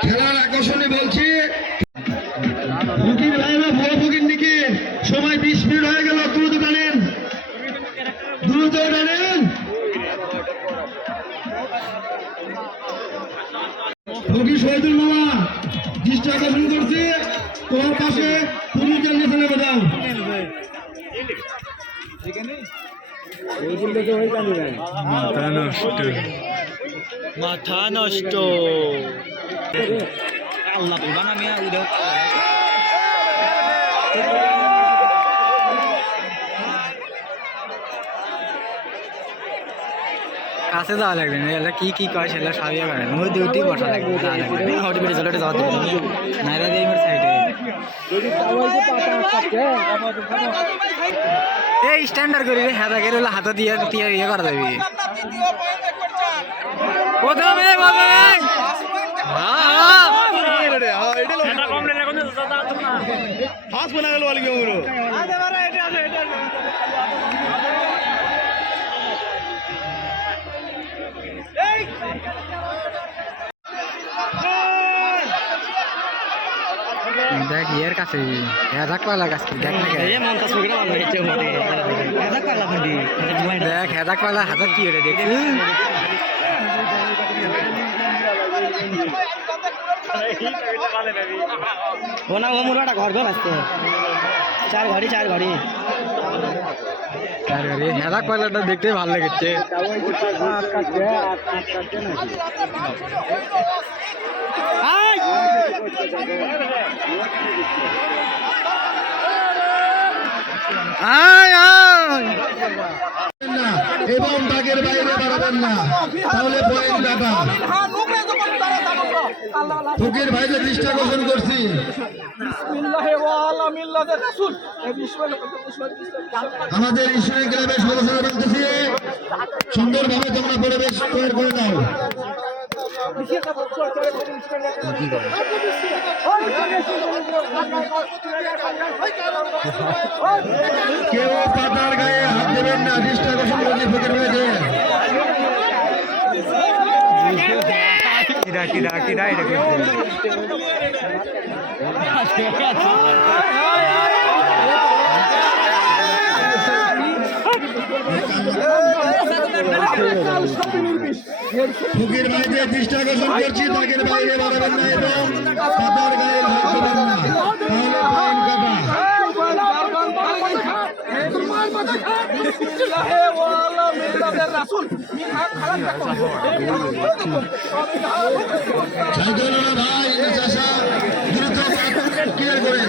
খেলার আকর্ষণে বলছি ফকির ভাইরা বড় ফকির দিকে সময় বিশ মিনিট হয়ে গেল, দ্রুত টানেন। দ্রুত টানেন। মামা দৃষ্টি করছে। তোমার পাশে তুমি কেন ফেলে দাও মাথা নষ্ট। মাথা নষ্ট। আল্লাহ তুলবা না মিয়া উঠেও কাছে যাওয়া লাগবে না এগুলো কি কি কয় সেগুলো সবই করে নদী ডিউটি বসা লাগবে যাওয়া লাগবে। হটে বেড়ে চলে যাওয়া দেবে নাইরা দিয়ে সাইডে এই স্ট্যান্ডার্ড করি রে, হাতা করে হাতে দিয়ে দিয়ে ইয়ে করা যাবে প্রথমে হাত বোনা গেল দেখ ইয়ের কাছে পালা গাছ দেখ না দেখ হেদাক পালা হাজার কি রে দেখ ওনা ও মুরবাটা ঘর ঘর আসতে চার ঘড়ি চার ঘড়ি হেদাক পালাটা দেখতে ভালো লেগেছে এবং দাগের বাইরে বাড়াবেন না। তাহলে ফকির দৃষ্টি আকর্ষণ করছি। আমাদের ঈশ্বরী ক্লাবের সদস্যরা বলতেছি, সুন্দরভাবে তোমরা পরিবেশ তৈরি করে দাও। কেউ পাতার গায়ে হাত দেবেন না দৃষ্টি আকর্ষণ করছি ফকির ভাইদের কিরা কিরা কিরা, এটা ফকির ভাইদের দৃষ্টি আকর্ষণ করছি দাগের বাইরে বাড়াবেন না এবং পাতার গায়ে হাত দেবেন না। তাহলে পয়েন্ট কাটা ভাই দ্রুত করেন।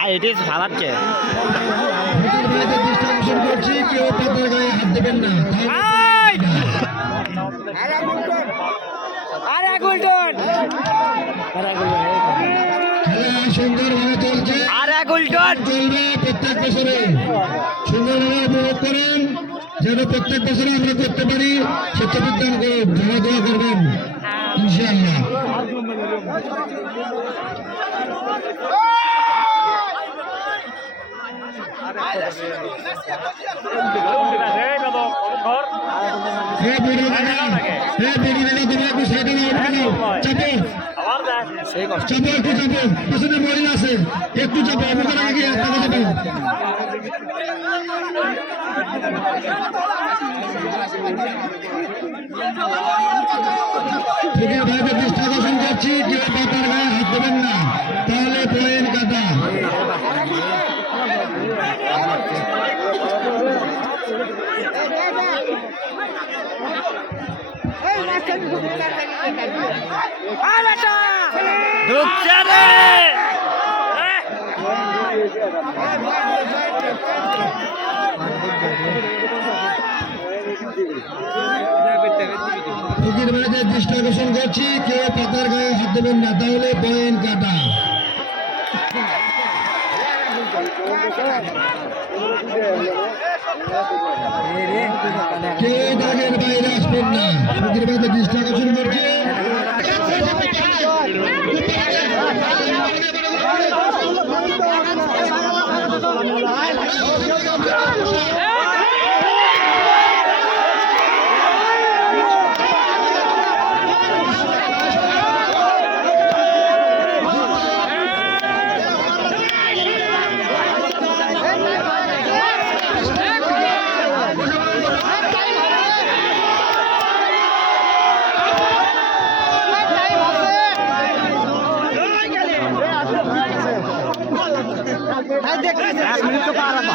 আর এটি আরে এক উল্টন প্রত্যেক বছরে সুন্দরভাবে উপভোগ করেন। যেন প্রত্যেক বছরে আমরা করতে পারি করুন জমা দোয়া করবেন। ইনশাআল্লাহ চাপো একটু চাপো পিছনে মহিলা আছে একটু চাপো আমাদের থেকে ভাইদের দৃষ্টি আকর্ষণ করছি কেউ পাতার গায়ে হাত দেবেন না। তাহলে পয়েন্ট কাটা ঢুকছে রে ফকির ভাইদের দৃষ্টি আকর্ষণ করছি। কেউ পাতার গায়ে হাত দেবেন না, তাহলে বয়েন কাটা। কেউ দাগের বাইরে আসবেন না? ফকির ভাইদের দৃষ্টি আকর্ষণ করছি।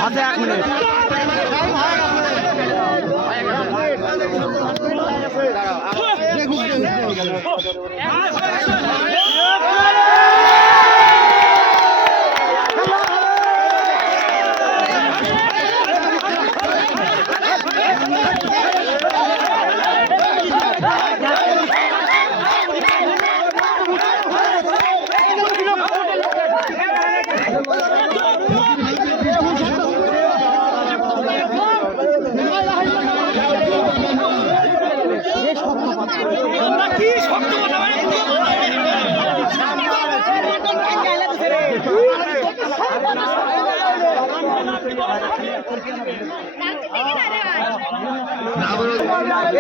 আছে এক মিনিট। দাঁড়াও రాబోయే